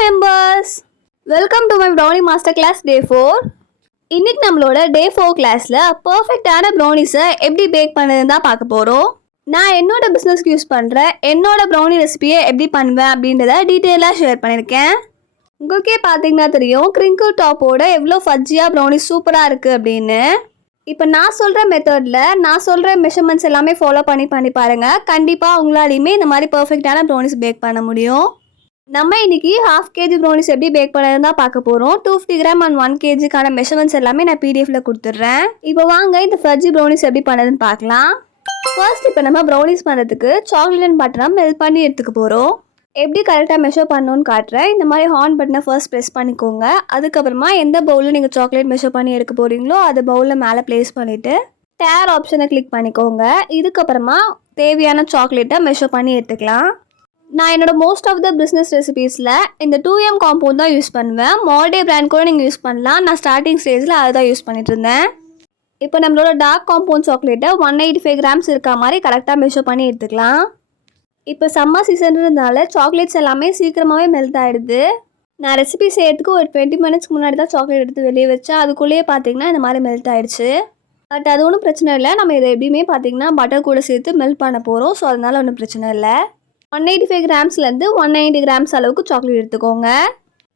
members, welcome to my brownie master class day 4. இன்னைக்கு நம்மளோட day 4 கிளாஸ்ல பர்ஃபெக்ட்டான brownies-ஐ எப்படி பேக் பண்ணுறதுன்னு தான் பார்க்க போகிறோம். நான் என்னோட பிஸ்னஸ்க்கு யூஸ் பண்ணுற என்னோட brownie ரெசிபியை எப்படி பண்ணுவேன் அப்படின்றத டீட்டெயிலாக ஷேர் பண்ணியிருக்கேன். உங்களுக்கே பார்த்தீங்கன்னா தெரியும் கிரிங்கிள் டாப்போட எவ்வளோ ஃபஜ்ஜியாக brownie சூப்பராக இருக்குது அப்படின்னு. இப்போ நான் சொல்கிற மெத்தடில் நான் சொல்கிற மெஷர்மெண்ட்ஸ் எல்லாமே ஃபாலோ பண்ணி பாருங்கள். கண்டிப்பாக உங்களாலையுமே இந்த மாதிரி பர்ஃபெக்டான brownies பேக் பண்ண முடியும். நம்ம இன்னைக்கு 1/2 kg brownies எப்படி பேக் பண்ணதுன்னு தான் பார்க்க போகிறோம். 250 கிராம் அண்ட் 1 kgக்கான மெஷர்மெண்ட்ஸ் எல்லாமே நான் பிடிஎஃப்ல கொடுத்துட்றேன். இப்போ வாங்க இந்த ஃபஜ்ஜி brownies எப்படி பண்ணதுன்னு பார்க்கலாம். ஃபர்ஸ்ட் இப்போ நம்ம brownies பண்ணுறதுக்கு சாக்லேட் அண்ட் பட்டரை மெல்ட் பண்ணி எடுத்துக்க போகிறோம். எப்படி கரெக்டாக மெஷர் பண்ணணும்னு காட்டுறேன். இந்த மாதிரி ஹார்ன் பட்டனை ஃபர்ஸ்ட் ப்ரெஸ் பண்ணிக்கோங்க. அதுக்கப்புறமா எந்த பவுலில் நீங்கள் சாக்லேட் மெஷர் பண்ணி எடுக்க போகிறீங்களோ அதை பவுலில் மேலே ப்ளேஸ் பண்ணிவிட்டு டேர் ஆப்ஷனை கிளிக் பண்ணிக்கோங்க. இதுக்கப்புறமா தேவையான சாக்லேட்டை மெஷர் பண்ணி எடுத்துக்கலாம். நான் என்னோட மோஸ்ட் ஆஃப் த பிஸ்னஸ் ரெசிபீஸில் இந்த 2M காம்பவுண்ட் தான் யூஸ் பண்ணுவேன். மால்டே பிராண்ட் கூட நீங்கள் யூஸ் பண்ணலாம். நான் ஸ்டார்டிங் ஸ்டேஜில் அதை தான் யூஸ் பண்ணிட்டு இருந்தேன். இப்போ நம்மளோட டார்க் காம்பவுண்ட் சாக்லேட்டை 185 கிராம்ஸ் இருக்க மாதிரி கரெக்டாக மெஷர் பண்ணி எடுத்துக்கலாம். இப்போ சம்மர் சீசன்றதுனால சாக்லேட்ஸ் எல்லாமே சீக்கிரமாகவே மெல்ட் ஆகிடுது. நான் ரெசிபி செய்யறதுக்கு ஒரு 20 மினிட்ஸ்க்கு முன்னாடி தான் சாக்லேட் எடுத்து வெளியே வச்சேன். அதுக்குள்ளேயே பார்த்தீங்கன்னா இந்த மாதிரி மெல்ட் ஆகிடுச்சு. பட் அது ஒன்றும் பிரச்சனை இல்லை. நம்ம இதை எப்படியுமே பார்த்தீங்கன்னா பட்டர் கூட சேர்த்து மெல்ட் பண்ண போகிறோம். ஸோ அதனால ஒன்றும் பிரச்சனை இல்லை. 185 கிராம்ஸ்லேருந்து 190 கிராம்ஸ் அளவுக்கு சாக்லேட் எடுத்துக்கோங்க.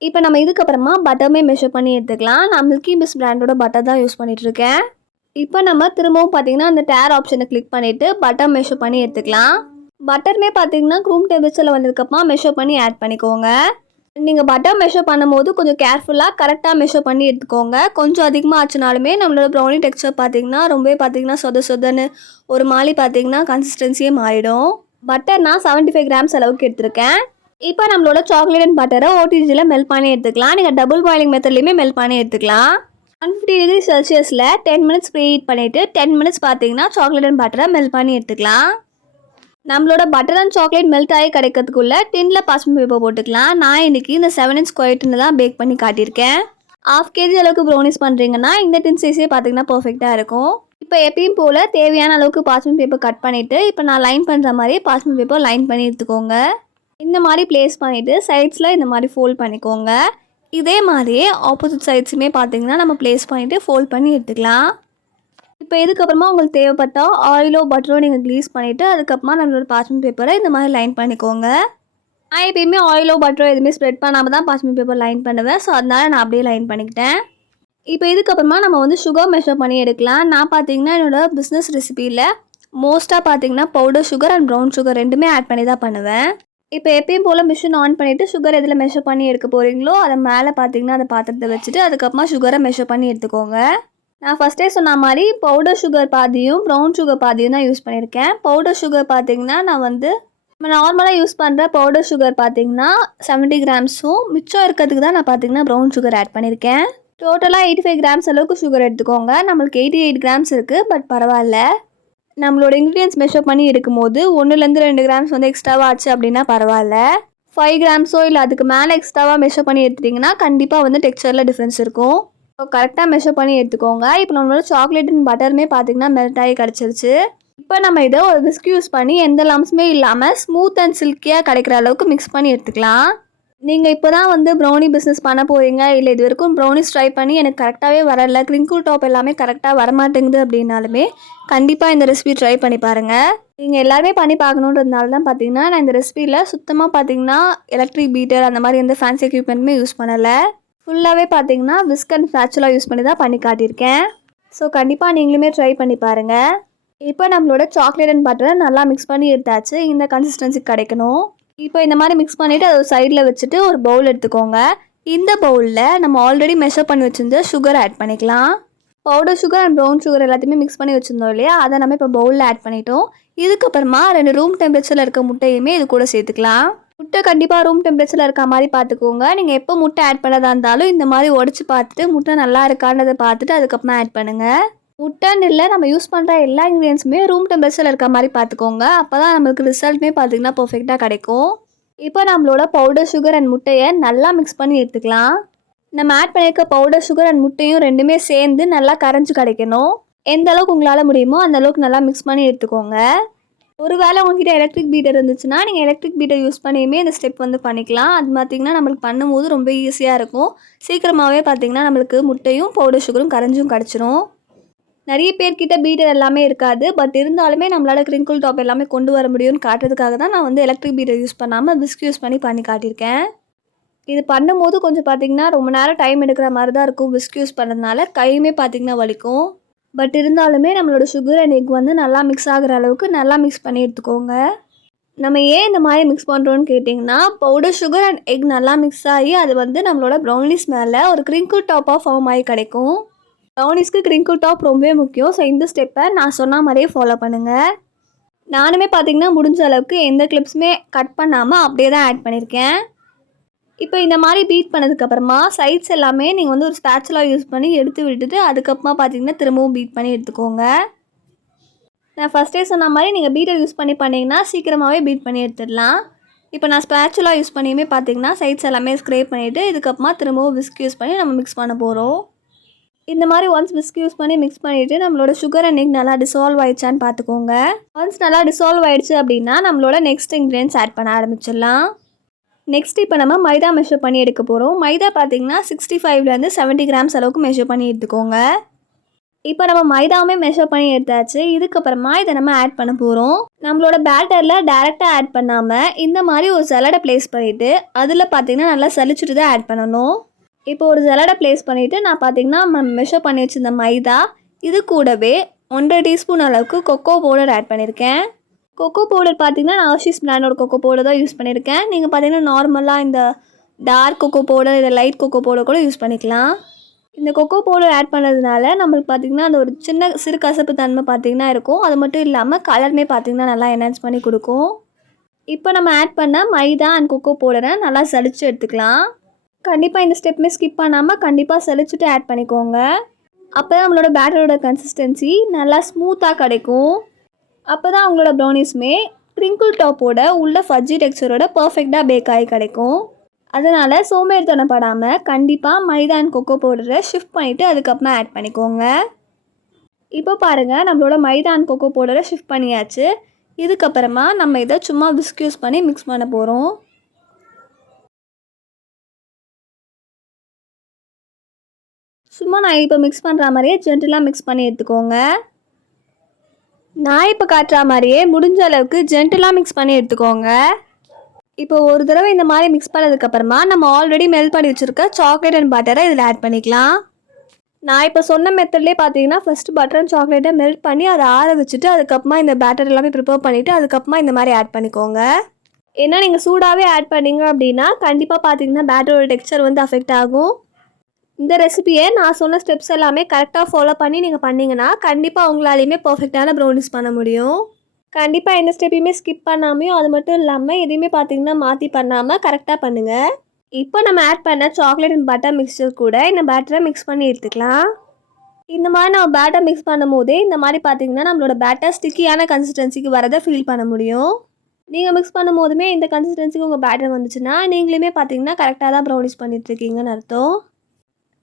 இப்போ நம்ம இதுக்கப்புறமா பட்டருமே மெஷர் பண்ணி எடுத்துக்கலாம். நான் மில்கி மிஸ் பிராண்டோட பட்டர் தான் யூஸ் பண்ணிகிட்ருக்கேன். இப்போ நம்ம திரும்பவும் பார்த்தீங்கன்னா அந்த டேர் ஆப்ஷனை கிளிக் பண்ணிவிட்டு பட்டர் மெஷர் பண்ணி எடுத்துக்கலாம். பட்டருமே பார்த்தீங்கன்னா ரூம் டெம்பரேச்சரில் வந்ததுக்கப்புறமா மெஷர் பண்ணி ஆட் பண்ணிக்கோங்க. நீங்கள் பட்டர் மெஷர் பண்ணும்போது கொஞ்சம் கேர்ஃபுல்லாக கரெக்டாக மெஷர் பண்ணி எடுத்துக்கோங்க. கொஞ்சம் அதிகமாக ஆச்சுனாலுமே நம்மளோட ப்ரௌனி டெக்ஸ்சர் பார்த்தீங்கன்னா ரொம்பவே பார்த்தீங்கன்னா சொதன்னு ஒரு மாதிரி பார்த்தீங்கன்னா கன்சிஸ்டன்சியே மாறிடும். பட்டர் நான் 75 கிராம்ஸ் அளவுக்கு எடுத்திருக்கேன். இப்போ நம்மளோட சாக்லேட் அண்ட் பட்டரை ஓடிஜியில் மெல்ட் பண்ணி எடுத்துக்கலாம். நீங்கள் டபுள் பாயிலிங் மெத்தட்லேயுமே மெல்ட் பண்ணி எடுத்துக்கலாம். 150 டிகிரி செல்சியஸில் 10 மினிட்ஸ் ப்ரீ ஹீட் பண்ணிவிட்டு 10 மினிட்ஸ் பார்த்தீங்கன்னா சாக்லேட் அண்ட் பட்டரை மெல்ட் பண்ணி எடுத்துக்கலாம். நம்மளோட பட்டர் அண்ட் சாக்லேட் மெல்ட் ஆகி கிடைக்கிறதுக்குள்ளே டின்னில் பாஸ்மெண்ட் பேப்பர் போட்டுக்கலாம். நான் இன்றைக்கி இந்த 7 inch ஸ்கொயர் டின்னு தான் பேக் பண்ணி காட்டியிருக்கேன். 1/2 kg அளவுக்கு ப்ரௌனிஸ் பண்ணுறீங்கன்னா இந்த டின் சைஸே பார்த்தீங்கன்னா பர்ஃபெக்டாக இருக்கும். இப்போ எப்பயும் போல் தேவையான அளவுக்கு பாஸ்மெண்ட் பேப்பர் கட் பண்ணிவிட்டு இப்போ நான் லைன் பண்ணுற மாதிரி பாஸ்மெண்ட் பேப்பர் லைன் பண்ணி எடுத்துக்கோங்க. இந்த மாதிரி ப்ளேஸ் பண்ணிவிட்டு சைட்ஸில் இந்த மாதிரி ஃபோல்ட் பண்ணிக்கோங்க. இதே மாதிரியே ஆப்போசிட் சைட்ஸுமே பார்த்தீங்கன்னா நம்ம ப்ளேஸ் பண்ணிவிட்டு ஃபோல்ட் பண்ணி எடுத்துக்கலாம். இப்போ இதுக்கப்புறமா உங்களுக்கு தேவைப்பட்டால் ஆயிலோ பட்டரோ நீங்கள் க்ளீஸ் பண்ணிவிட்டு அதுக்கப்புறமா நம்மளோட பாஸ்மெண்ட் பேப்பரை இந்த மாதிரி லைன் பண்ணிக்கோங்க. நான் எப்பயுமே ஆயிலோ பட்டரோ எதுவுமே ஸ்ப்ரெட் பண்ணாமல் தான் பாஸ்மெண்ட் பேப்பர் லைன் பண்ணுவேன். ஸோ அதனால் நான் அப்படியே லைன் பண்ணிக்கிட்டேன். இப்போ இதுக்கப்புறமா நம்ம வந்து சுகர் மெஷர் பண்ணி எடுக்கலாம். நான் பார்த்தீங்கன்னா என்னோடய பிஸ்னஸ் ரெசிபியில் மோஸ்ட்டாக பார்த்தீங்கன்னா powder sugar and brown sugar ரெண்டுமே ஆட் பண்ணி தான் பண்ணுவேன். இப்போ எப்பயும் போல் மிஷின் ஆன் பண்ணிவிட்டு சுகர் எதில் மெஷர் பண்ணி எடுக்க போகிறீங்களோ அதை மேலே பார்த்தீங்கன்னா அந்த பாத்திரத்தை வச்சுட்டு அதுக்கப்புறமா சுகரை மெஷர் பண்ணி எடுத்துக்கோங்க. நான் ஃபஸ்ட்டே சொன்ன மாதிரி பவுடர் சுகர் பாதியும் ப்ரௌன் சுகர் பாதியும் தான் யூஸ் பண்ணியிருக்கேன். பவுடர் சுகர் பார்த்தீங்கன்னா நான் வந்து நம்ம நார்மலாக யூஸ் பண்ணுற பவுடர் சுகர் பார்த்தீங்கன்னா 70 கிராம்ஸும் மிச்சம் இருக்கிறதுக்கு தான் நான் பார்த்தீங்கன்னா ப்ரௌன் சுகர் ஆட் பண்ணியிருக்கேன். டோட்டலாக 85 கிராம்ஸ் அளவுக்கு சுகர் எடுத்துக்கோங்க. நம்மளுக்கு 88 கிராம்ஸ் இருக்குது. பட் பரவாயில்ல. நம்மளோட இன்க்ரீடியன்ஸ் மெஷர் பண்ணி எடுக்கும்போது 1-2 கிராம்ஸ் வந்து எக்ஸ்ட்ராவாக ஆச்சு அப்படின்னா பரவாயில்ல. 5 கிராம்ஸோ இல்லை அதுக்கு மேலே எக்ஸ்ட்ராவாக மெஷர் பண்ணி எடுத்துட்டிங்கன்னா கண்டிப்பாக வந்து டெக்ஸ்சரில் டிஃப்ரென்ஸ் இருக்கும். ஸோ கரெக்டாக மெஷர் பண்ணி எடுத்துக்கோங்க. இப்போ நம்மளோட சாக்லேட் அண்ட் பட்டருமே பார்த்தீங்கன்னா மெல்ட் ஆகி கிடச்சிருச்சு. இப்போ நம்ம இதை ஒரு விஸ்க் யூஸ் பண்ணி எந்த லம்ஸுமே இல்லாமல் ஸ்மூத் அண்ட் சில்கியாக கிடைக்கிற அளவுக்கு மிக்ஸ் பண்ணி எடுத்துக்கலாம். நீங்கள் இப்போ தான் வந்து ப்ரௌனி பிஸ்னஸ் பண்ண போகிறீங்க, இல்லை இது வரைக்கும் ப்ரௌனிஸ் ட்ரை பண்ணி எனக்கு கரெக்டாகவே வரல, கிரிங்கிள் டாப் எல்லாமே கரெக்டாக வரமாட்டேங்குது அப்படின்னாலுமே கண்டிப்பாக இந்த ரெசிபி ட்ரை பண்ணி பாருங்கள். நீங்கள் எல்லாருமே பண்ணி பார்க்கணுன்றதுனால தான் பார்த்தீங்கன்னா நான் இந்த ரெசிபியில் சுத்தமாக பார்த்தீங்கன்னா எலக்ட்ரிக் பீட்டர் அந்த மாதிரி எந்த ஃபேன்சி எக்யூப்மெண்ட்டுமே யூஸ் பண்ணலை. ஃபுல்லாகவே பார்த்தீங்கன்னா விஸ்க் அண்ட் ஸ்பேச்சுலா யூஸ் பண்ணி தான் பண்ணி காட்டியிருக்கேன். ஸோ கண்டிப்பாக நீங்களுமே ட்ரை பண்ணி பாருங்கள். இப்போ நம்மளோட சாக்லேட் அண்ட் பட்டரை நல்லா மிக்ஸ் பண்ணி எடுத்தாச்சு. இந்த கன்சிஸ்டன்சி கிடைக்கணும். இப்போ இந்த மாதிரி மிக்ஸ் பண்ணிவிட்டு அதை சைடில் வச்சுட்டு ஒரு பவுல் எடுத்துக்கோங்க. இந்த பவுலில் நம்ம ஆல்ரெடி மெஷர் பண்ணி வச்சுருந்த சுகர் ஆட் பண்ணிக்கலாம். Powder sugar and brown sugar எல்லாத்தையுமே மிக்ஸ் பண்ணி வச்சுருந்தோம் இல்லையா, அதை நம்ம இப்போ பவுலில் ஆட் பண்ணிட்டோம். இதுக்கப்புறமா 2 ரூம் டெம்பரேச்சரில் இருக்க முட்டையுமே இது கூட சேர்த்துக்கலாம். முட்டை கண்டிப்பாக ரூம் டெம்பரேச்சரில் இருக்க மாதிரி பார்த்துக்கோங்க. நீங்கள் எப்போ முட்டை ஆட் பண்ணதா இருந்தாலும் இந்த மாதிரி உடச்சி பார்த்துட்டு முட்டை நல்லா இருக்கான்றதை பார்த்துட்டு அதுக்கப்புறமா ஆட் பண்ணுங்கள். முட்டைன்னு இல்லை, நம்ம யூஸ் பண்ணுற எல்லா இன்க்ரீடியன்ஸுமே ரூம் டெம்பரேச்சரில் இருக்க மாதிரி பார்த்துக்கோங்க. அப்போ தான் நம்மளுக்கு ரிசல்ட்டுமே பார்த்தீங்கன்னா பர்ஃபெக்டாக கிடைக்கும். இப்போ நம்மளோட பவுடர் சுகர் அண்ட் முட்டையை நல்லா மிக்ஸ் பண்ணி எடுத்துக்கலாம். நம்ம ஆட் பண்ணியிருக்க பவுடர் சுகர் அண்ட் முட்டையும் ரெண்டுமே சேர்ந்து நல்லா கரைஞ்சி கிடைக்கணும். எந்த அளவுக்கு உங்களால் முடியுமோ அந்த அளவுக்கு நல்லா மிக்ஸ் பண்ணி எடுத்துக்கோங்க. ஒருவேளை உங்ககிட்ட எலக்ட்ரிக் பீட்டர் இருந்துச்சுன்னா நீங்கள் எலக்ட்ரிக் பீட்டர் யூஸ் பண்ணியுமே இந்த ஸ்டெப் வந்து பண்ணிக்கலாம். அது பார்த்திங்கன்னா நம்மளுக்கு பண்ணும்போது ரொம்ப ஈஸியாக இருக்கும். சீக்கிரமாகவே பார்த்திங்கன்னா நம்மளுக்கு முட்டையும் பவுடர் சுகரும் கரைஞ்சும் கிடச்சிரும். நிறைய பேர்கிட்ட பீட்டர் எல்லாமே இருக்காது. பட் இருந்தாலுமே நம்மளால் கிரிங்கிள் டாப் எல்லாமே கொண்டு வர முடியும்னு காட்டுறதுக்காக தான் நான் வந்து எலக்ட்ரிக் பீட்டர் யூஸ் பண்ணாமல் விஸ்க் யூஸ் பண்ணி காட்டியிருக்கேன். இது பண்ணும்போது கொஞ்சம் பார்த்திங்கன்னா ரொம்ப நேரம் டைம் எடுக்கிற மாதிரி தான் இருக்கும். விஸ்க் யூஸ் பண்ணுறதுனால கையுமே பார்த்திங்கன்னா வலிக்கும். பட் இருந்தாலுமே நம்மளோட சுகர் அண்ட் எக் வந்து நல்லா மிக்ஸ் ஆகிற அளவுக்கு நல்லா மிக்ஸ் பண்ணி எடுத்துக்கோங்க. நம்ம ஏன் இந்த மாதிரி மிக்ஸ் பண்ணுறோன்னு கேட்டிங்கன்னா, பவுடர் சுகர் அண்ட் எக் நல்லா மிக்ஸ் ஆகி அது வந்து நம்மளோட ப்ரௌனிஸ் மேலே ஒரு கிரிங்கிள் டாப்பாக ஃபார்ம் ஆகி கிடைக்கும். ப்ரௌனிஸ்க்கு கிரிங்கிள் டாப் ரொம்பவே முக்கியம். ஸோ இந்த ஸ்டெப்பை நான் சொன்ன மாதிரியே ஃபாலோ பண்ணுங்கள். நானுமே பார்த்திங்கன்னா முடிஞ்ச அளவுக்கு எந்த கிளிப்ஸுமே கட் பண்ணாமல் அப்படியே தான் ஆட் பண்ணியிருக்கேன். இப்போ இந்த மாதிரி பீட் பண்ணதுக்கப்புறமா சைட்ஸ் எல்லாமே நீங்கள் வந்து ஒரு ஸ்பேச்சுலா யூஸ் பண்ணி எடுத்து விட்டுட்டு அதுக்கப்புறமா பார்த்தீங்கன்னா திரும்பவும் பீட் பண்ணி எடுத்துக்கோங்க. நான் ஃபஸ்ட்டே சொன்ன மாதிரி நீங்கள் பீட்டர் யூஸ் பண்ணி பண்ணிங்கன்னா சீக்கிரமாகவே பீட் பண்ணி எடுத்துடலாம். இப்போ நான் ஸ்பேச்சுலா யூஸ் பண்ணியுமே பார்த்தீங்கன்னா சைட்ஸ் எல்லாமே ஸ்க்ரேப் பண்ணிவிட்டு இதுக்கப்புறமா திரும்பவும் விஸ்க் யூஸ் பண்ணி நம்ம மிக்ஸ் பண்ண போகிறோம். இந்த மாதிரி ஒன்ஸ் விஸ்க் யூஸ் பண்ணி மிக்ஸ் பண்ணிவிட்டு நம்மளோட சுகர் அண்ட் எக் நல்லா டிசால்வ் ஆகிடுச்சான்னு பார்த்துக்கோங்க. ஒன்ஸ் நல்லா டிசால்வ் ஆகிடுச்சு அப்படின்னா நம்மளோட நெக்ஸ்ட் இன்க்ரீடியன்ஸ் ஆட் பண்ண ஆரம்பிச்சிடலாம். நெக்ஸ்ட் இப்போ நம்ம மைதா மெஷர் பண்ணி எடுக்க போகிறோம். மைதா பார்த்திங்கன்னா 65லேருந்து 70 கிராம்ஸ் அளவுக்கு மெஷர் பண்ணி எடுத்துக்கோங்க. இப்போ நம்ம மைதாவுமே மெஷர் பண்ணி எடுத்தாச்சு. இதுக்கப்புறமா இதை நம்ம ஆட் பண்ண போகிறோம். நம்மளோட பேட்டரில் டேரெக்டாக ஆட் பண்ணாமல் இந்த மாதிரி ஒரு சலடை ப்ளேஸ் பண்ணிவிட்டு அதில் பார்த்திங்கன்னா நல்லா சலிச்சுட்டு தான் ஆட் பண்ணணும். இப்போ ஒரு சலடை ப்ளேஸ் பண்ணிவிட்டு நான் பார்த்திங்கன்னா மெஷர் பண்ணி வச்சுருந்த மைதா இது கூடவே 1.5 டீஸ்பூன் அளவுக்கு கொக்கோ பவுடர் ஆட் பண்ணியிருக்கேன். கொக்கோ பவுடர் பார்த்திங்கன்னா நான் ஆஷிஸ் பிராண்டோட கொக்கோ பவுடர் தான் யூஸ் பண்ணியிருக்கேன். நீங்கள் பார்த்திங்கன்னா நார்மலாக இந்த டார்க் கொக்கோ பவுடர் இல்லை லைட் கொக்கோ பவுடர் கூட யூஸ் பண்ணிக்கலாம். இந்த கொக்கோ பவுடர் ஆட் பண்ணுறதுனால நம்மளுக்கு பார்த்திங்கன்னா அந்த ஒரு சின்ன சிறு கசப்பு தன்மை பார்த்திங்கன்னா இருக்கும். அது மட்டும் இல்லாமல் கலருமே பார்த்திங்கன்னா நல்லா என்ஹான்ஸ் பண்ணி கொடுக்கும். இப்போ நம்ம ஆட் பண்ண மைதா அண்ட் கொக்கோ பவுடரை நல்லா சலிச்சு எடுத்துக்கலாம். கண்டிப்பாக இந்த ஸ்டெப்புமே ஸ்கிப் பண்ணாமல் கண்டிப்பாக சலிச்சுட்டு ஆட் பண்ணிக்கோங்க. அப்போ தான் நம்மளோட பேட்டரோட கன்சிஸ்டன்சி நல்லா ஸ்மூத்தாக கிடைக்கும். அப்போ தான் அவங்களோட ப்ரௌனிஸுமே க்ரிங்கிள் டாப்போட உள்ள ஃபஜ்ஜி டெக்ஸ்சரோட பர்ஃபெக்டாக பேக் ஆகி கிடைக்கும். அதனால் சோம்பேறித்தனப்படாமல் கண்டிப்பாக மைதா அண்ட் கொக்கோ பவுடரை ஷிஃப்ட் பண்ணிவிட்டு அதுக்கப்புறமா ஆட் பண்ணிக்கோங்க. இப்போ பாருங்கள் நம்மளோட மைதா அண்ட் கொக்கோ பவுடரை ஷிஃப்ட் பண்ணியாச்சு. இதுக்கப்புறமா நம்ம இதை சும்மா விஸ்க் யூஸ் பண்ணி மிக்ஸ் பண்ண போகிறோம். சும்மா நான் இப்போ மிக்ஸ் பண்ணுற மாதிரியே ஜென்டிலாக மிக்ஸ் பண்ணி எடுத்துக்கோங்க. நான் இப்போ காட்டுற மாதிரியே முடிஞ்ச அளவுக்கு ஜென்டிலாக மிக்ஸ் பண்ணி எடுத்துக்கோங்க. இப்போ ஒரு தடவை இந்த மாதிரி மிக்ஸ் பண்ணதுக்கப்புறமா நம்ம ஆல்ரெடி மெல்ட் பண்ணி வச்சுருக்க சாக்லேட் அண்ட் பட்டரை இதில் ஆட் பண்ணிக்கலாம். நான் இப்போ சொன்ன மெத்தட்லேயே பார்த்தீங்கன்னா ஃபஸ்ட்டு பட்டர் அண்ட் சாக்லேட்டை மெல்ட் பண்ணி அதை ஆற வச்சுட்டு அதுக்கப்புறமா இந்த பேட்டர் எல்லாமே ப்ரிப்பேர் பண்ணிவிட்டு அதுக்கப்புறமா இந்த மாதிரி ஆட் பண்ணிக்கோங்க. ஏன்னா நீங்கள் சூடாகவே ஆட் பண்ணிங்க அப்படின்னா கண்டிப்பாக பார்த்தீங்கன்னா பேட்டரோட டெக்ஸ்சர் வந்து அஃபெக்ட் ஆகும். இந்த ரெசிபியை நான் சொன்ன ஸ்டெப்ஸ் எல்லாமே கரெக்டாக ஃபாலோ பண்ணி நீங்கள் பண்ணிங்கன்னா கண்டிப்பாக உங்களாலையுமே பர்ஃபெக்டான ப்ரௌனிஸ் பண்ண முடியும். கண்டிப்பாக எந்த ஸ்டெப்பையுமே ஸ்கிப் பண்ணாமையும் அது மட்டும் இல்லாமல் எதையுமே பார்த்தீங்கன்னா மாற்றி பண்ணாமல் கரெக்டாக பண்ணுங்கள். இப்போ நம்ம ஆட் பண்ண சாக்லேட் அண்ட் பட்டர் மிக்சர் கூட இந்த பேட்டரை மிக்ஸ் பண்ணி எடுத்துக்கலாம். இந்த மாதிரி நம்ம பேட்டர் மிக்ஸ் பண்ணும் போதே இந்த மாதிரி பார்த்தீங்கன்னா நம்மளோட பேட்டர் ஸ்டிக்கியான கன்சிஸ்டன்சிக்கு வரதை ஃபீல் பண்ண முடியும். நீங்கள் மிக்ஸ் பண்ணும் போதுமே இந்த கன்சிஸ்டன்சிக்கு உங்கள் பேட்டர் வந்துச்சுன்னா நீங்களுமே பார்த்தீங்கன்னா கரெக்டாக தான் ப்ரௌனிஸ் பண்ணிகிட்ருக்கீங்கன்னு அர்த்தம்.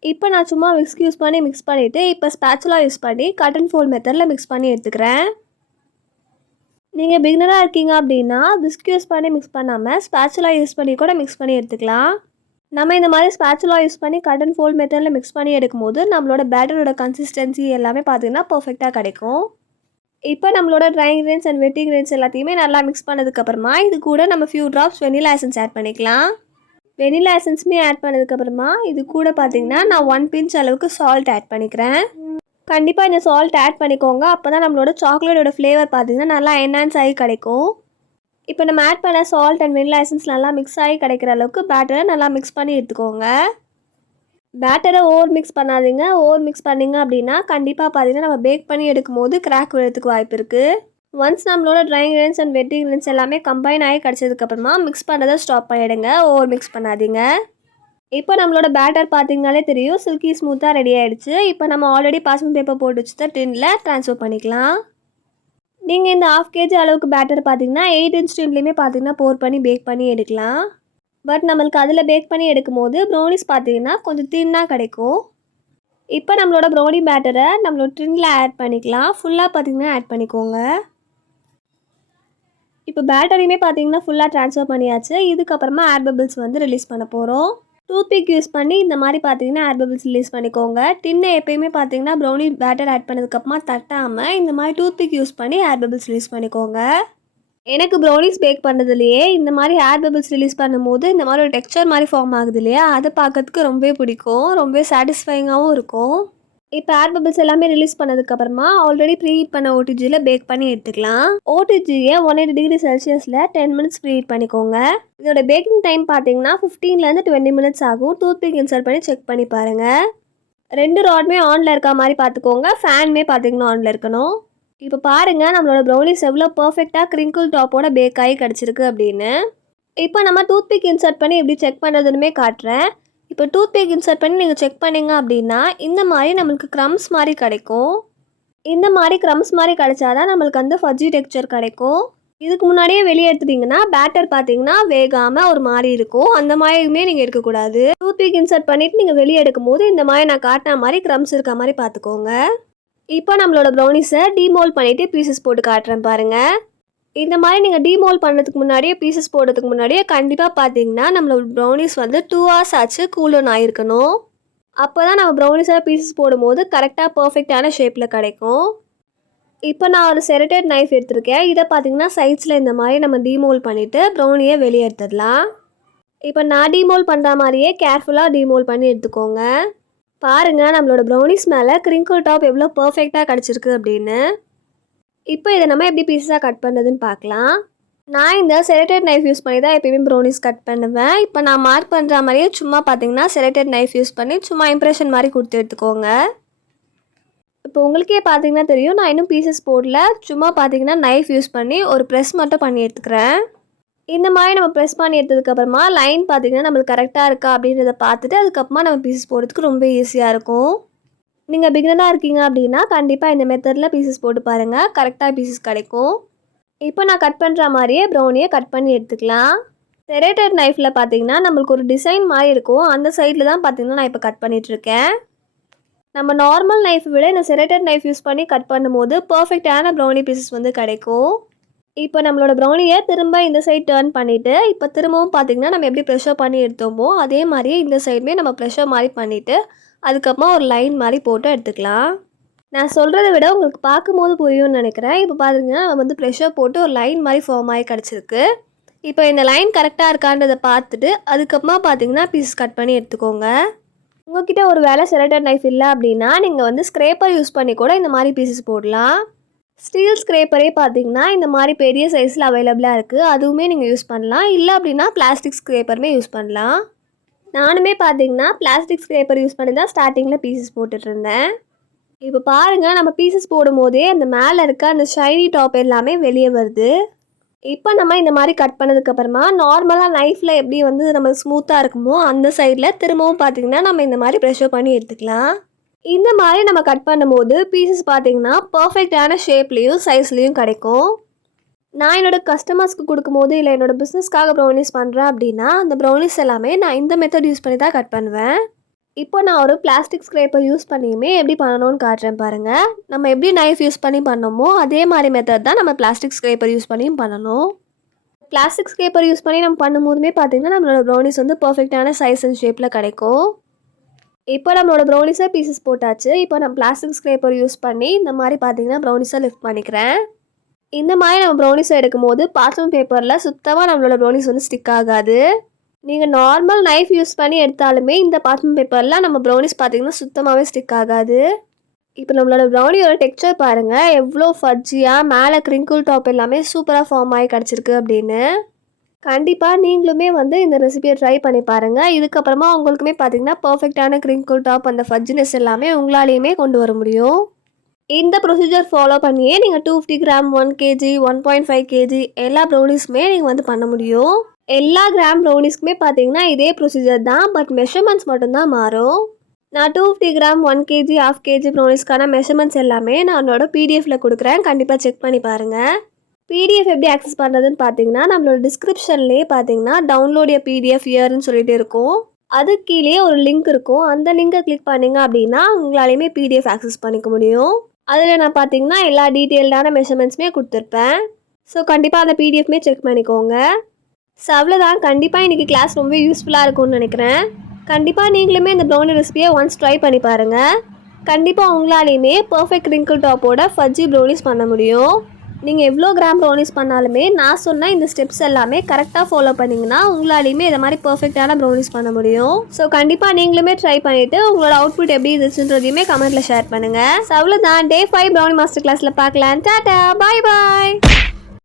இப்போ நான் சும்மா விஸ்க் யூஸ் பண்ணி மிக்ஸ் பண்ணிவிட்டு இப்போ ஸ்பேச்சுலா யூஸ் பண்ணி கட் அண்ட் ஃபோல்ட் மெத்தடில் மிக்ஸ் பண்ணி எடுத்துக்கிறேன். நீங்கள் பிகினராக இருக்கீங்க அப்படின்னா விஸ்க் யூஸ் பண்ணி மிக்ஸ் பண்ணாமல் ஸ்பேச்சுலா யூஸ் பண்ணி கூட மிக்ஸ் பண்ணி எடுத்துக்கலாம். நம்ம இந்த மாதிரி ஸ்பேச்சுலா யூஸ் பண்ணி கட் அண்ட் ஃபோல்ட் மெத்தடில் மிக்ஸ் பண்ணி எடுக்கும்போது நம்மளோட பேட்டரோட கன்சிஸ்டன்சி எல்லாமே பார்த்தீங்கன்னா பர்ஃபெக்டாக கிடைக்கும். இப்போ நம்மளோட dry ingredients and wet ingredients எல்லாத்தையுமே நல்லா மிக்ஸ் பண்ணதுக்கப்புறமா இது கூட நம்ம few drops vanilla essence add பண்ணிக்கலாம். வெனிலா எசன்ஸுமே ஆட் பண்ணதுக்கப்புறமா இது கூட பார்த்தீங்கன்னா நான் 1 பிஞ்ச் அளவுக்கு சால்ட் ஆட் பண்ணிக்கிறேன். கண்டிப்பாக இந்த சால்ட் ஆட் பண்ணிக்கோங்க. அப்போ தான் நம்மளோட சாக்லேட்டோட ஃப்ளேவர் பார்த்தீங்கன்னா நல்லா என்ஹான்ஸ் ஆகி கிடைக்கும். இப்போ நம்ம ஆட் பண்ண சால்ட் அண்ட் வெனிலா எசன்ஸ் நல்லா மிக்ஸ் ஆகி கிடைக்கிற அளவுக்கு பேட்டரை நல்லா மிக்ஸ் பண்ணி எடுத்துக்கோங்க. பேட்டரை ஓவர் மிக்ஸ் பண்ணாதீங்க. ஓவர் மிக்ஸ் பண்ணிங்க அப்படின்னா கண்டிப்பாக பார்த்தீங்கன்னா நம்ம பேக் பண்ணி எடுக்கும் போது கிராக் விழுறதுக்கு வாய்ப்பு இருக்குது. ஒன்ஸ் நம்மளோட dry ingredients and wet ingredients எல்லாமே கம்பைன் ஆகி கிடச்சதுக்கப்புறமா மிக்ஸ் பண்ணதை ஸ்டாப் பண்ணிவிடுங்க. ஓவர் மிக்ஸ் பண்ணாதீங்க. இப்போ நம்மளோட பேட்டர் பார்த்தீங்கனாலே தெரியும் சில்கி ஸ்மூத்தாக ரெடி ஆகிடுச்சு. இப்போ நம்ம ஆல்ரெடி பாஸ்மதி பேப்பர் போட்டு வச்சு தான் டின்னில் ட்ரான்ஸ்ஃபர் பண்ணிக்கலாம். நீங்கள் இந்த 1/2 kg அளவுக்கு பேட்டர் பார்த்தீங்கன்னா 8 inch டின்லேயுமே பார்த்தீங்கன்னா போர் பண்ணி பேக் பண்ணி எடுக்கலாம். பட் நம்மளுக்கு அதில் பேக் பண்ணி எடுக்கும் போது ப்ரௌனிஸ் பார்த்தீங்கன்னா கொஞ்சம் தின்னாக கிடைக்கும். இப்போ நம்மளோட ப்ரௌனி பேட்டரை நம்மளோட டின்னில் ஆட் பண்ணிக்கலாம். ஃபுல்லாக பார்த்தீங்கன்னா ஆட் பண்ணிக்கோங்க. இப்போ பேட்டரியுமே பார்த்தீங்கன்னா ஃபுல்லாக ட்ரான்ஸ்ஃபர் பண்ணியாச்சு. இதுக்கப்புறமா ஏர் பபிள்ஸ் வந்து ரிலீஸ் பண்ண போகிறோம். டூத்பிக் யூஸ் பண்ணி இந்த மாதிரி பார்த்தீங்கன்னா ஏர் பபிள்ஸ் ரிலீஸ் பண்ணிக்கோங்க. டின்னை எப்பயுமே பார்த்தீங்கன்னா ப்ரௌனி பேட்டர் ஆட் பண்ணதுக்கப்புறமா தட்டாமல் இந்த மாதிரி டூத்பிக் யூஸ் பண்ணி ஏர் பபிள்ஸ் ரிலீஸ் பண்ணிக்கோங்க. எனக்கு ப்ரௌனிஸ் பேக் பண்ணுறதுலையே இந்த மாதிரி ஏர் பபிள்ஸ் ரிலீஸ் பண்ணும்போது இந்த மாதிரி ஒரு டெக்ஸ்சர் மாதிரி ஃபார்ம் ஆகுது இல்லையா, அதை பார்க்கறதுக்கு ரொம்பவே பிடிக்கும், ரொம்பவே சாட்டிஸ்ஃபைங்காகவும் இருக்கும். இப்போ ஏர் பபிள்ஸ் எல்லாமே ரிலீஸ் பண்ணதுக்கப்புறமா ஆல்ரெடி ப்ரீஹீட் பண்ண ஓடிஜியில் பேக் பண்ணி எடுத்துக்கலாம். ஓடிஜியை 180 டிகிரி செல்சியஸில் 10 மினிட்ஸ் ப்ரீஹீட் பண்ணிக்கோங்க. இதோட பேக்கிங் டைம் பார்த்தீங்கன்னா 15லேருந்து 20 மினிட்ஸ் ஆகும். டூத்பிக் இன்சர்ட் பண்ணி செக் பண்ணி பாருங்கள். 2 ராடுமே ஆனில் இருக்க மாதிரி பார்த்துக்கோங்க. ஃபேனுமே பார்த்தீங்கன்னா ஆனில் இருக்கணும். இப்போ பாருங்கள் நம்மளோட ப்ரௌனிஸ் எவ்வளோ பர்ஃபெக்டாக கிரிங்கிள் டாப்போட பேக் ஆகி கிடச்சிருக்கு அப்படின்னு. இப்போ நம்ம டூத்பிக் இன்சர்ட் பண்ணி எப்படி செக் பண்ணுறதுன்னு காட்டுறேன். இப்போ டூத்பிக் இன்சர்ட் பண்ணி நீங்கள் செக் பண்ணிங்க அப்படின்னா இந்த மாதிரி நம்மளுக்கு க்ரம்ஸ் மாதிரி கிடைக்கும். இந்த மாதிரி க்ரம்ஸ் மாதிரி கிடைச்சாதான் நம்மளுக்கு அந்த ஃபஜ்ஜி டெக்ஸ்சர் கிடைக்கும். இதுக்கு முன்னாடியே வெளியே எடுத்துட்டிங்கன்னா பேட்டர் பார்த்தீங்கன்னா வேகாமல் ஒரு மாதிரி இருக்கும். அந்த மாதிரியுமே நீங்கள் எடுக்கக்கூடாது. டூத்பிக் இன்சர்ட் பண்ணிவிட்டு நீங்கள் வெளியே எடுக்கும் போது இந்த மாதிரி நான் காட்டின மாதிரி க்ரம்ஸ் இருக்க மாதிரி பார்த்துக்கோங்க. இப்போ நம்மளோட ப்ரௌனிஸை டீமோல்ட் பண்ணிவிட்டு பீசஸ் போட்டு காட்டுறேன் பாருங்கள். இந்த மாதிரி நீங்கள் டீமோல் பண்ணுறதுக்கு முன்னாடியே பீசஸ் போடுறதுக்கு முன்னாடியே கண்டிப்பாக பார்த்தீங்கன்னா நம்மளோட ப்ரௌனிஸ் வந்து 2 hours ஆச்சு கூலன் ஆகிருக்கணும். அப்போ தான் நம்ம ப்ரௌனிஸாக பீசஸ் போடும்போது கரெக்டாக பர்ஃபெக்டான ஷேப்பில் கிடைக்கும். இப்போ நான் ஒரு செரட்டட் நைஃப் எடுத்திருக்கேன். இதை பார்த்தீங்கன்னா சைட்ஸில் இந்த மாதிரி நம்ம டீமோல் பண்ணிவிட்டு ப்ரௌனியை வெளியே எடுத்துடலாம். இப்போ நான் டீமோல் பண்ணுற மாதிரியே கேர்ஃபுல்லாக டீமோல் பண்ணி எடுத்துக்கோங்க. பாருங்கள் நம்மளோட ப்ரௌனிஸ் மேலே கிரிங்கிள் டாப் எவ்வளோ பர்ஃபெக்டாக கிடச்சிருக்கு அப்படின்னு. இப்போ இதை நம்ம எப்படி பீஸஸாக கட் பண்ணுறதுன்னு பார்க்கலாம். நான் இந்த செரட்டட் நைஃப் யூஸ் பண்ணி தான் எப்பயுமே ப்ரௌனிஸ் கட் பண்ணுவேன். இப்போ நான் மார்க் பண்ணுற மாதிரியே சும்மா பார்த்தீங்கன்னா செரட்டட் நைஃப் யூஸ் பண்ணி சும்மா இம்ப்ரெஷன் மாதிரி கொடுத்து எடுத்துக்கோங்க. இப்போ உங்களுக்கே பார்த்தீங்கன்னா தெரியும் நான் இன்னும் பீசஸ் போடல. சும்மா பார்த்தீங்கன்னா நைஃப் யூஸ் பண்ணி ஒரு ப்ரெஸ் மட்டும் பண்ணி எடுத்துக்கிறேன். இந்த மாதிரி நம்ம ப்ரெஸ் பண்ணி எடுத்ததுக்கப்புறமா லைன் பார்த்தீங்கன்னா நம்மளுக்கு கரெக்டாக இருக்கா அப்படின்றத பார்த்துட்டு அதுக்கப்புறமா நம்ம பீசஸ் போடுறதுக்கு ரொம்ப ஈஸியாக இருக்கும். நீங்கள் பிகினராக இருக்கீங்க அப்படின்னா கண்டிப்பாக இந்த மெத்தடில் பீசஸ் போட்டு பாருங்கள், கரெக்டாக பீசஸ் கிடைக்கும். இப்போ நான் கட் பண்ணுற மாதிரியே ப்ரௌனியை கட் பண்ணி எடுத்துக்கலாம். செரட்டட் நைஃப்பில் பார்த்தீங்கன்னா நம்மளுக்கு ஒரு டிசைன் மாதிரி இருக்கும். அந்த சைடில் தான் பார்த்தீங்கன்னா நான் இப்போ கட் பண்ணிகிட்ருக்கேன். நம்ம நார்மல் நைஃபை விட இந்த செரட்டட் நைஃப் யூஸ் பண்ணி கட் பண்ணும்போது பர்ஃபெக்டான ப்ரௌனி பீசஸ் வந்து கிடைக்கும். இப்போ நம்மளோட ப்ரௌனியை திரும்ப இந்த சைட் டர்ன் பண்ணிவிட்டு இப்போ திரும்பவும் பார்த்தீங்கன்னா நம்ம எப்படி ப்ரெஷர் பண்ணி எடுத்தோமோ அதே மாதிரியே இந்த சைடுமே நம்ம ப்ரெஷர் மாதிரி பண்ணிவிட்டு அதுக்கப்புறமா ஒரு லைன் மாதிரி போட்டு எடுத்துக்கலாம். நான் சொல்கிறத விட உங்களுக்கு பார்க்கும்போது புரியும்னு நினைக்கிறேன். இப்போ பாருங்கள் நம்ம வந்து ப்ரெஷர் போட்டு ஒரு லைன் மாதிரி ஃபார்ம் ஆகி கிடச்சிருக்கு. இப்போ இந்த லைன் கரெக்டாக இருக்கான்றதை பார்த்துட்டு அதுக்கப்புறமா பார்த்தீங்கன்னா பீஸ் கட் பண்ணி எடுத்துக்கோங்க. உங்கள்கிட்ட ஒரு வேளை செரட்டட் நைஃப் இல்லை அப்படின்னா நீங்கள் வந்து ஸ்க்ரேப்பர் யூஸ் பண்ணி கூட இந்த மாதிரி பீசஸ் போடலாம். ஸ்டீல் ஸ்க்ரேப்பரே பார்த்தீங்கன்னா இந்த மாதிரி பெரிய சைஸில் அவைலபிளாக இருக்குது. அதுவுமே நீங்கள் யூஸ் பண்ணலாம். இல்லை அப்படின்னா பிளாஸ்டிக் ஸ்க்ரேப்பருமே யூஸ் பண்ணலாம். நானுமே பார்த்தீங்கன்னா பிளாஸ்டிக் ஸ்க்ரேப்பர் யூஸ் பண்ணி தான் ஸ்டார்டிங்கில் பீசஸ் போட்டுட்ருந்தேன். இப்போ பாருங்கள் நம்ம பீசஸ் போடும்போதே அந்த மேலே இருக்க அந்த ஷைனி டாப் எல்லாமே வெளியே வருது. இப்போ நம்ம இந்த மாதிரி கட் பண்ணதுக்கப்புறமா நார்மலாக நைஃப்பில் எப்படி வந்து நம்ம ஸ்மூத்தாக இருக்குமோ அந்த சைடில் திரும்பவும் பார்த்தீங்கன்னா நம்ம இந்த மாதிரி ப்ரெஷர் பண்ணி எடுத்துக்கலாம். இந்த மாதிரி நம்ம கட் பண்ணும்போது பீசஸ் பார்த்தீங்கன்னா பர்ஃபெக்டான ஷேப்லேயும் சைஸ்லேயும் கிடைக்கும். நான் என்னோடய கஸ்டமர்ஸ்க்கு கொடுக்கும்போது இல்லை என்னோடய பிஸ்னஸ்க்காக ப்ரௌனிஸ் பண்ணுறேன் அப்படின்னா அந்த ப்ரௌனிஸ் எல்லாமே நான் இந்த மெத்தட் யூஸ் பண்ணி தான் கட் பண்ணுவேன். இப்போ நான் ஒரு பிளாஸ்டிக் ஸ்க்ரேப்பர் யூஸ் பண்ணியுமே எப்படி பண்ணணும்னு காட்டுறேன் பாருங்கள். நம்ம எப்படி நைஃப் யூஸ் பண்ணி பண்ணோமோ அதே மாதிரி மெத்தட் தான் நம்ம பிளாஸ்டிக் ஸ்க்ரேப்பர் யூஸ் பண்ணியும் பண்ணணும். பிளாஸ்டிக் ஸ்க்ரேப்பர் யூஸ் பண்ணி நம்ம பண்ணும்போதுமே பார்த்திங்கன்னா நம்மளோட ப்ரௌனிஸ் வந்து பர்ஃபெக்டான சைஸ் அண்ட் ஷேப்பில் கிடைக்கும். இப்போ நம்மளோட ப்ரௌனிஸை பீசஸ் போட்டாச்சு. இப்போ நான் பிளாஸ்டிக் ஸ்க்ரேப்பர் யூஸ் பண்ணி இந்த மாதிரி பார்த்திங்கன்னா ப்ரௌனிஸை லிஃப்ட் பண்ணிக்கிறேன். இந்த மாதிரி நம்ம ப்ரௌனிஸை எடுக்கும்போது பார்ச்மெண்ட் பேப்பரில் சுத்தமாக நம்மளோட ப்ரௌனிஸ் வந்து ஸ்டிக் ஆகாது. நீங்கள் நார்மல் நைஃப் யூஸ் பண்ணி எடுத்தாலுமே இந்த பார்ச்மெண்ட் பேப்பரில் நம்ம ப்ரௌனிஸ் பார்த்திங்கன்னா சுத்தமாகவே ஸ்டிக் ஆகாது. இப்போ நம்மளோட ப்ரௌனியோட டெக்ஸ்சர் பாருங்கள் எவ்வளோ ஃபஜ்ஜியாக மேலே கிரிங்கிள் டாப் எல்லாமே சூப்பராக ஃபார்ம் ஆகி கிடச்சிருக்கு அப்படின்னு. கண்டிப்பாக நீங்களுமே வந்து இந்த ரெசிபியை ட்ரை பண்ணி பாருங்கள். இதுக்கப்புறமா உங்களுக்குமே பார்த்திங்கன்னா பர்ஃபெக்டான கிரிங்கிள் டாப் அந்த ஃபஜ்ஜினஸ் எல்லாமே உங்களாலேயுமே கொண்டு வர முடியும். இந்த ப்ரொசீஜர் ஃபாலோ பண்ணியே நீங்கள் 250 கிராம் 1 kg 1.5 kg எல்லா ப்ரௌனிஸுமே நீங்கள் வந்து பண்ண முடியும். எல்லா கிராம் ப்ரௌனிஸ்க்குமே பார்த்தீங்கன்னா இதே ப்ரொசீஜர் தான், பட் மெஷர்மெண்ட்ஸ் மட்டும்தான் மாறும். நான் 250 கிராம் 1 kg 1/2 kg ப்ரௌனிஸ்க்கான மெஷர்மெண்ட்ஸ் எல்லாமே நான் என்னோட பிடிஎஃப்பில் கொடுக்குறேன், கண்டிப்பாக செக் பண்ணி பாருங்கள். பிடிஎஃப் எப்படி ஆக்சஸ் பண்ணுறதுன்னு பார்த்தீங்கன்னா நம்மளோட டிஸ்கிரிப்ஷன்லேயே பார்த்தீங்கன்னா டவுன்லோட் பிடிஎஃப் இயர்னு சொல்லிட்டு இருக்கும். அது கீழே ஒரு லிங்க் இருக்கும். அந்த லிங்கை கிளிக் பண்ணிங்க அப்படின்னா உங்களாலையுமே பிடிஎஃப் ஆக்சஸ் பண்ணிக்க முடியும். அதில் நான் பார்த்தீங்கன்னா எல்லா டீட்டெயில்டான மெஷர்மெண்ட்ஸுமே கொடுத்துருப்பேன். ஸோ கண்டிப்பாக அந்த பிடிஎஃப்மே செக் பண்ணிக்கோங்க. ஸோ அவ்வளோதான். கண்டிப்பாக இன்றைக்கி கிளாஸ் ரொம்ப யூஸ்ஃபுல்லாக இருக்கும்னு நினைக்கிறேன். கண்டிப்பாக நீங்களுமே இந்த ப்ரௌனி ரெசிபியை ஒன்ஸ் ட்ரை பண்ணி பாருங்கள். கண்டிப்பாக உங்களாலேயுமே பர்ஃபெக்ட் ரிங்கிள் டாப்போட ஃபஜ்ஜி ப்ரௌனிஸ் பண்ண முடியும். நீங்கள் எவ்வளோ கிராம் ப்ரௌனிஸ் பண்ணாலுமே நான் சொன்ன இந்த ஸ்டெப்ஸ் எல்லாமே கரெக்டாக ஃபாலோ பண்ணிங்கன்னா உங்களாலேயுமே இதை மாதிரி பர்ஃபெக்டான ப்ரௌனிஸ் பண்ண முடியும். ஸோ கண்டிப்பாக நீங்களுமே ட்ரை பண்ணிவிட்டு உங்களோட அவுட்புட் எப்படி இருந்துச்சுன்றதையுமே கமெண்ட்டில் ஷேர் பண்ணுங்கள். ஸோ அவ்வளோதான். Day 5 ப்ரௌனி மாஸ்டர் கிளாஸில் பார்க்கலாம். டாடா, பாய் பாய்.